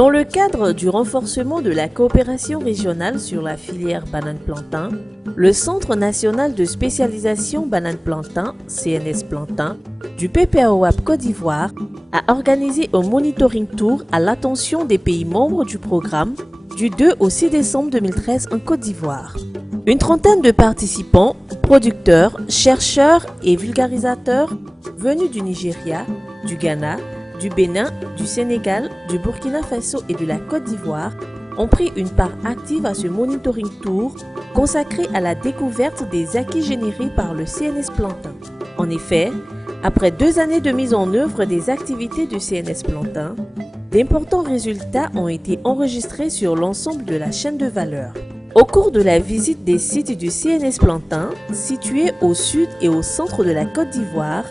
Dans le cadre du renforcement de la coopération régionale sur la filière banane-plantain, le Centre national de spécialisation banane-plantain, CNS Plantain, du PPAOAP Côte d'Ivoire a organisé un monitoring tour à l'attention des pays membres du programme du 2 au 6 décembre 2013 en Côte d'Ivoire. Une trentaine de participants, producteurs, chercheurs et vulgarisateurs venus du Nigeria, du Ghana, du Bénin, du Sénégal, du Burkina Faso et de la Côte d'Ivoire ont pris une part active à ce monitoring tour consacré à la découverte des acquis générés par le CNS Plantain. En effet, après 2 années de mise en œuvre des activités du CNS Plantain, d'importants résultats ont été enregistrés sur l'ensemble de la chaîne de valeur. Au cours de la visite des sites du CNS Plantain, situés au sud et au centre de la Côte d'Ivoire,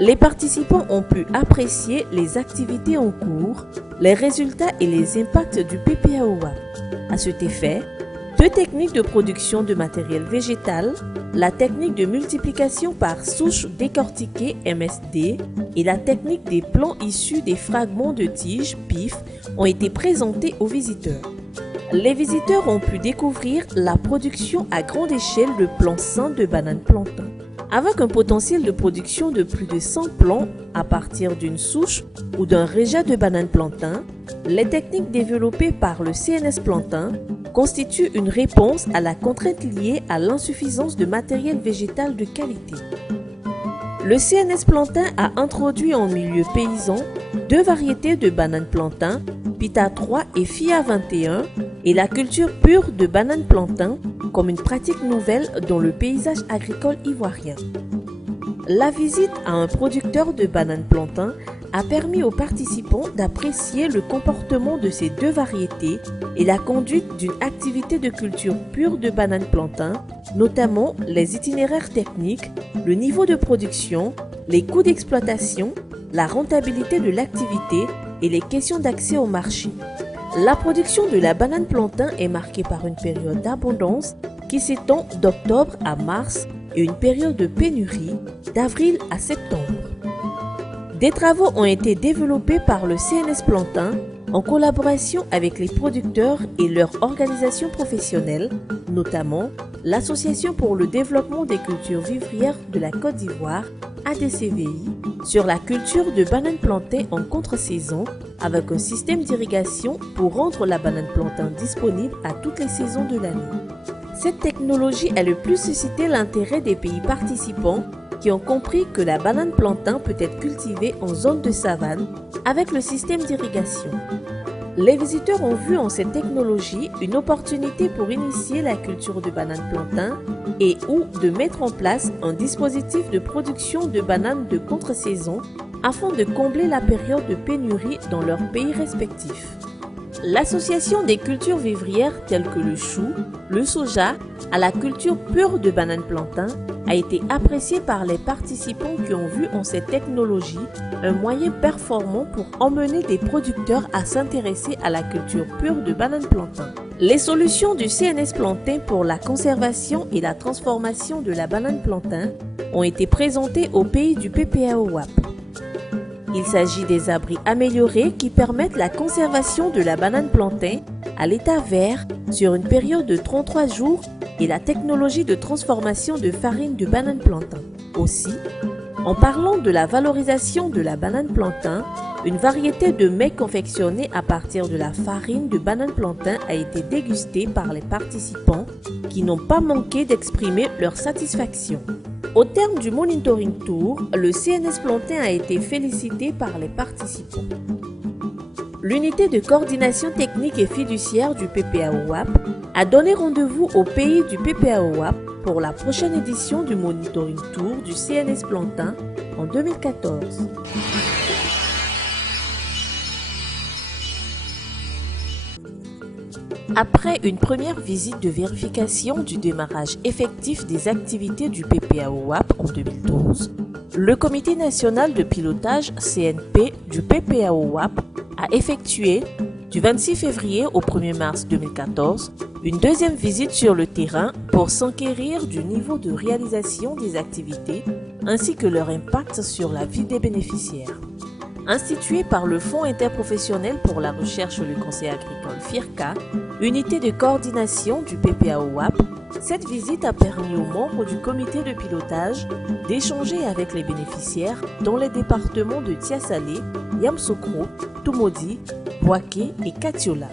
les participants ont pu apprécier les activités en cours, les résultats et les impacts du PPAOAP. À cet effet, 2 techniques de production de matériel végétal, la technique de multiplication par souche décortiquée MSD et la technique des plants issus des fragments de tiges PIF ont été présentés aux visiteurs. Les visiteurs ont pu découvrir la production à grande échelle de plants sains de bananes plantain. Avec un potentiel de production de plus de 100 plants à partir d'une souche ou d'un rejet de bananes plantain, les techniques développées par le CNS Plantain constituent une réponse à la contrainte liée à l'insuffisance de matériel végétal de qualité. Le CNS Plantain a introduit en milieu paysan 2 variétés de bananes plantain, Pita 3 et Fia 21, et la culture pure de bananes plantain comme une pratique nouvelle dans le paysage agricole ivoirien. La visite à un producteur de bananes plantain a permis aux participants d'apprécier le comportement de ces 2 variétés et la conduite d'une activité de culture pure de bananes plantain, notamment les itinéraires techniques, le niveau de production, les coûts d'exploitation, la rentabilité de l'activité et les questions d'accès au marché. La production de la banane plantain est marquée par une période d'abondance qui s'étend d'octobre à mars et une période de pénurie d'avril à septembre. Des travaux ont été développés par le CNS Plantain en collaboration avec les producteurs et leurs organisations professionnelles, notamment l'Association pour le développement des cultures vivrières de la Côte d'Ivoire, ADCVI, sur la culture de banane plantain en contre-saison avec un système d'irrigation pour rendre la banane plantain disponible à toutes les saisons de l'année. Cette technologie a le plus suscité l'intérêt des pays participants qui ont compris que la banane plantain peut être cultivée en zone de savane avec le système d'irrigation. Les visiteurs ont vu en cette technologie une opportunité pour initier la culture de banane plantain et ou de mettre en place un dispositif de production de bananes de contre-saison afin de combler la période de pénurie dans leurs pays respectifs. L'association des cultures vivrières telles que le chou, le soja, à la culture pure de banane plantain a été appréciée par les participants qui ont vu en cette technologie un moyen performant pour emmener des producteurs à s'intéresser à la culture pure de banane plantain. Les solutions du CNS Plantain pour la conservation et la transformation de la banane plantain ont été présentées au pays du PPAOAP. Il s'agit des abris améliorés qui permettent la conservation de la banane plantain à l'état vert sur une période de 33 jours et la technologie de transformation de farine de banane plantain. Aussi, en parlant de la valorisation de la banane plantain, une variété de mets confectionnés à partir de la farine de banane plantain a été dégustée par les participants qui n'ont pas manqué d'exprimer leur satisfaction. Au terme du monitoring tour, le CNS Plantain a été félicité par les participants. L'unité de coordination technique et fiduciaire du PPAOAP a donné rendez-vous au pays du PPAOAP pour la prochaine édition du monitoring tour du CNS Plantain en 2014. Après une première visite de vérification du démarrage effectif des activités du PPAOAP en 2012, le Comité national de pilotage CNP du PPAOAP a effectué, du 26 février au 1er mars 2014, une deuxième visite sur le terrain pour s'enquérir du niveau de réalisation des activités ainsi que leur impact sur la vie des bénéficiaires. Instituée par le Fonds interprofessionnel pour la recherche et le conseil agricole FIRCA, unité de coordination du PPAOAP, cette visite a permis aux membres du comité de pilotage d'échanger avec les bénéficiaires dans les départements de Tiasalé, Yamsokro, Tumodi, Boaké et Katiola.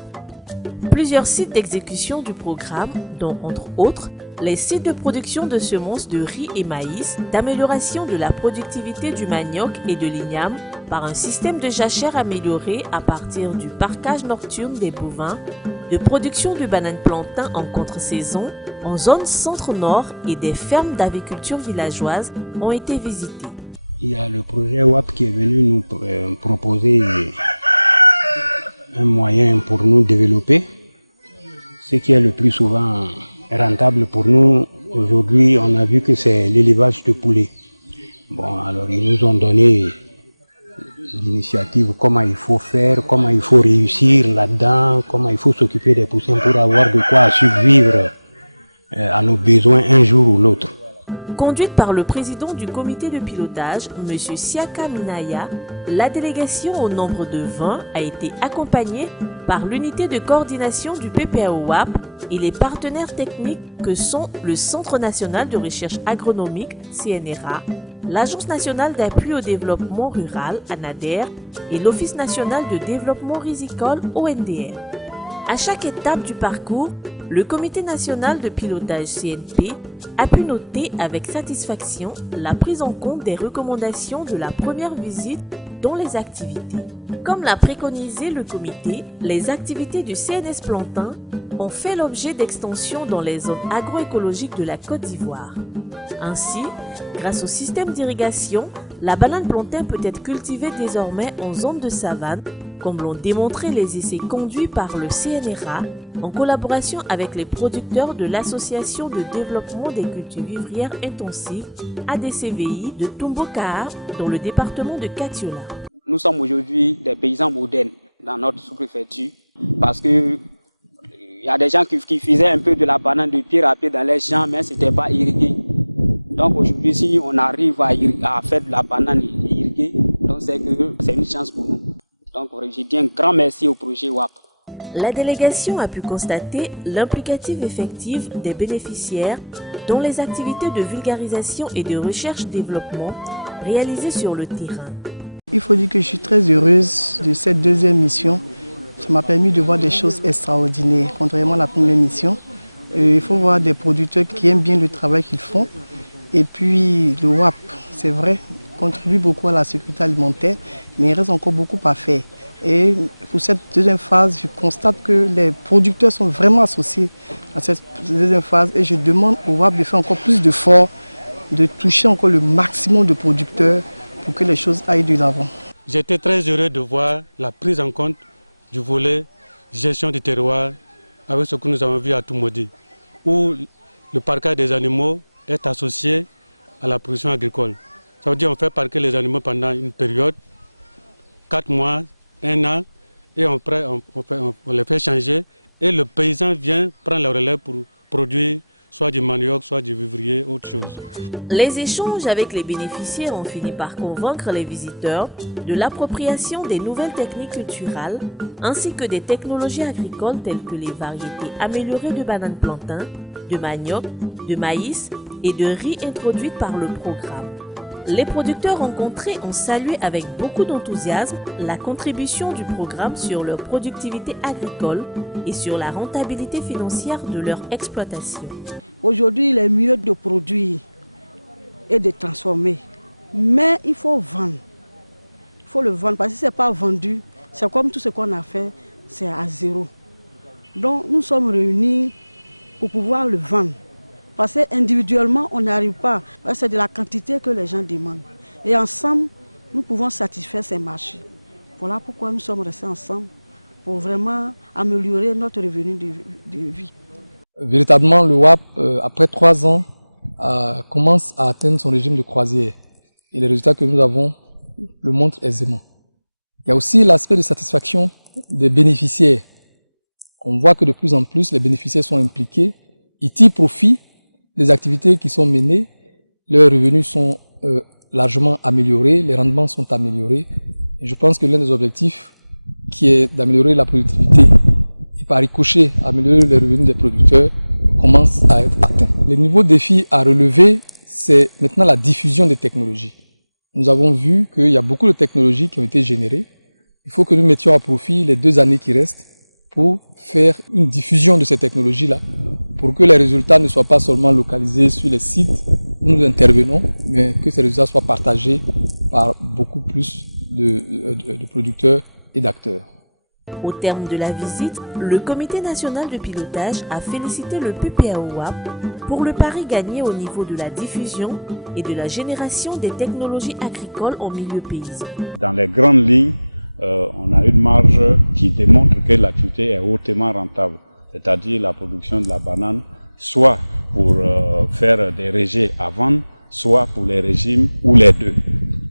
Plusieurs sites d'exécution du programme, dont entre autres les sites de production de semences de riz et maïs, d'amélioration de la productivité du manioc et de l'igname par un système de jachère amélioré à partir du parcage nocturne des bovins, de production de bananes plantain en contre-saison en zone centre-nord et des fermes d'aviculture villageoise ont été visités. Il y a le projet WAP qui est venu nous proposer un moyen pour nous développer, ce qui est le plus souvent rentable pour nous. Aujourd'hui, on a vu que c'est l'élevage de poulets. Bon, alors ils nous ont donné l'initiative, comment il faut faire, comment il faut réussir là-dedans, comment il faut s'occuper des poussins pour avoir de quoi survivre à nos besoins un jour ou l'autre. Conduite par le président du comité de pilotage, M. Siaka Minaya, la délégation au nombre de 20 a été accompagnée par l'unité de coordination du PPAOAP et les partenaires techniques que sont le Centre national de recherche agronomique, CNRA, l'Agence nationale d'appui au développement rural, ANADER, et l'Office national de développement risicole, ONDR. À chaque étape du parcours, le Comité national de pilotage CNP a pu noter avec satisfaction la prise en compte des recommandations de la première visite dans les activités. Comme l'a préconisé le comité, les activités du CNS Plantain ont fait l'objet d'extensions dans les zones agroécologiques de la Côte d'Ivoire. Ainsi, grâce au système d'irrigation, la banane plantain peut être cultivée désormais en zone de savane, comme l'ont démontré les essais conduits par le CNRA en collaboration avec les producteurs de l'Association de développement des cultures vivrières intensives ADCVI de Tumboka dans le département de Katiola. Nous sommes aujourd'hui des paysans modernes dans notre sous-préfecture parce que il y a des gens qui faisaient un peu de la banane de pied à pied dans les champs, mais ce n'était pas irrigué. Donc aujourd'hui, si on arrive à faire de la banane irriguée, donc c'est une chance pour nous. Donc je dis un grand merci au projet WAP. La délégation a pu constater l'implicative effective des bénéficiaires dans les activités de vulgarisation et de recherche-développement réalisées sur le terrain. Il faut dire que je suis très heureuse de cette deuxième mission. Ça m'a permis de voir des choses extraordinaires, contrairement à la première mission. Il faut voir des producteurs qui aiment bien le travail qu'ils font. Et puis le WAP, c'est vrai, contribue beaucoup à la sécurité alimentaire, mais il reste encore beaucoup à faire. Et pour cette deuxième phase, je constate que les producteurs sont vraiment associés à cette deuxième phase et je demande au WAP de faire encore plus d'efforts, de toucher encore le maximum de producteurs pour que les choses aillent de l'avant. J'étais très heureux de voir la prise en compte du volet gestion du terroir avec ce que nous avons vu à Tumodi, où le parquage des animaux est associé à la production agricole. Ça veut dire qu'on fait parquer les animaux pendant une période, 4 mois, 1 an, et on les fait changer et le paysan vient prendre la relève pour produire soit du manioc, soit du vivrier, autre chose. Les échanges avec les bénéficiaires ont fini par convaincre les visiteurs de l'appropriation des nouvelles techniques culturales ainsi que des technologies agricoles telles que les variétés améliorées de bananes plantain, de manioc, de maïs et de riz introduites par le programme. Les producteurs rencontrés ont salué avec beaucoup d'enthousiasme la contribution du programme sur leur productivité agricole et sur la rentabilité financière de leur exploitation. Aujourd'hui, il est mieux de produire et de transformer, mais il faut vendre. Il faut le vendre parce que si ce n'est pas vendu, c'est comme tout ce qu'on a fait, c'est à zéro. Donc nous sommes réunis pour pouvoir le vendre. Parce qu'individuellement, on n'arrive pas. C'est de la quantité que les gens demandent. Et ensemble, nous pouvons satisfaire ces marchés. Voilà pourquoi nous sommes restés ensemble, pour vraiment améliorer notre revenu de vie. Véritablement, le WAP, après 3 ans, commence à atteindre son régime de croisière. Et les résultats que nous avons le montrent aisément. Il y a aussi l'aspect de satisfaction des bénéficiaires. On voit que de plus en plus, les bénéficiaires sont impliqués. Ils tirent profit des activités qui sont menées, leurs revenus sont largement améliorés, les rendements sont améliorés Et je pense que l'un des objectifs qui est d'améliorer la productivité et par ricochet améliorer les revenus des producteurs commence à être atteint. Les nouveaux défis à relever, c'est maintenant la diffusion des technologies. Nous avons vu qu'il y a beaucoup de technologies qui ont été générées. Il faut que nous mettions à profit les 2 années qui restent pour faire une diffusion de ces technologies-là, pour que les résultats ne soient pas seulement localisés sur les sites où nous intervenons, mais que ces résultats soient partagés par beaucoup plus de producteurs et d'acteurs. Au terme de la visite, le Comité national de pilotage a félicité le PPAOAP pour le pari gagné au niveau de la diffusion et de la génération des technologies agricoles en milieu paysan. Dans les grandes lignes, on a une marge qui démontre que l'activité est hautement rentable, c'est-à-dire la production de la banane, soit pour faire des rejets à vendre, soit pour les régimes ou les deux.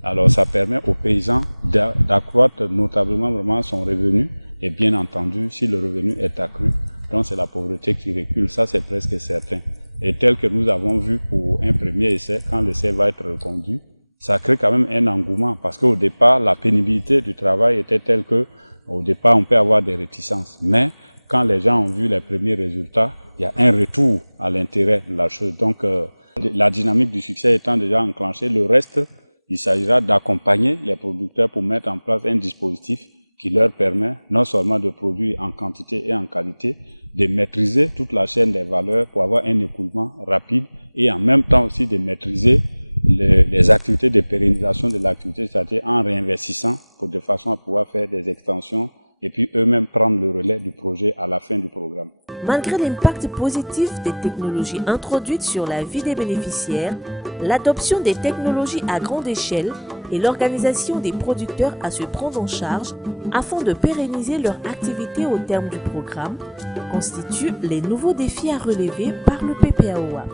Alors ça permet aux paysans d'accroître notablement vraiment son revenu et bien entendu si le revenu est accru, donc c'est la pauvreté qui recule, ça c'est presque certain. Et tel que nous avons vu pour un premier essai, quand l'essai va être reconduit, ça crée quand même un engouement parce qu'au départ la pénibilité du travail était telle que au départ on peut avoir des réticences, mais quand les gens ont vu les premiers résultats, il y a un retour à l'intérêt de la chose. Donc la dynamique du succès étant déjà enclenchée, le reste, il s'agira d'accompagner les producteurs pour mettre en place un dispositif qui leur permet non seulement de produire en quantité et en qualité, de maîtriser toute la chaîne des valeurs pour avoir un écoulement rapide et en même temps aussi de maîtriser les activités de pérennisation de l'activité, c'est-à-dire en réinvestissant de façon à pouvoir faire des extensions et puis eux-mêmes prendre le relais du projet à la fin du programme. Malgré l'impact positif des technologies introduites sur la vie des bénéficiaires, l'adoption des technologies à grande échelle et l'organisation des producteurs à se prendre en charge afin de pérenniser leur activité au terme du programme constituent les nouveaux défis à relever par le PPAOAP.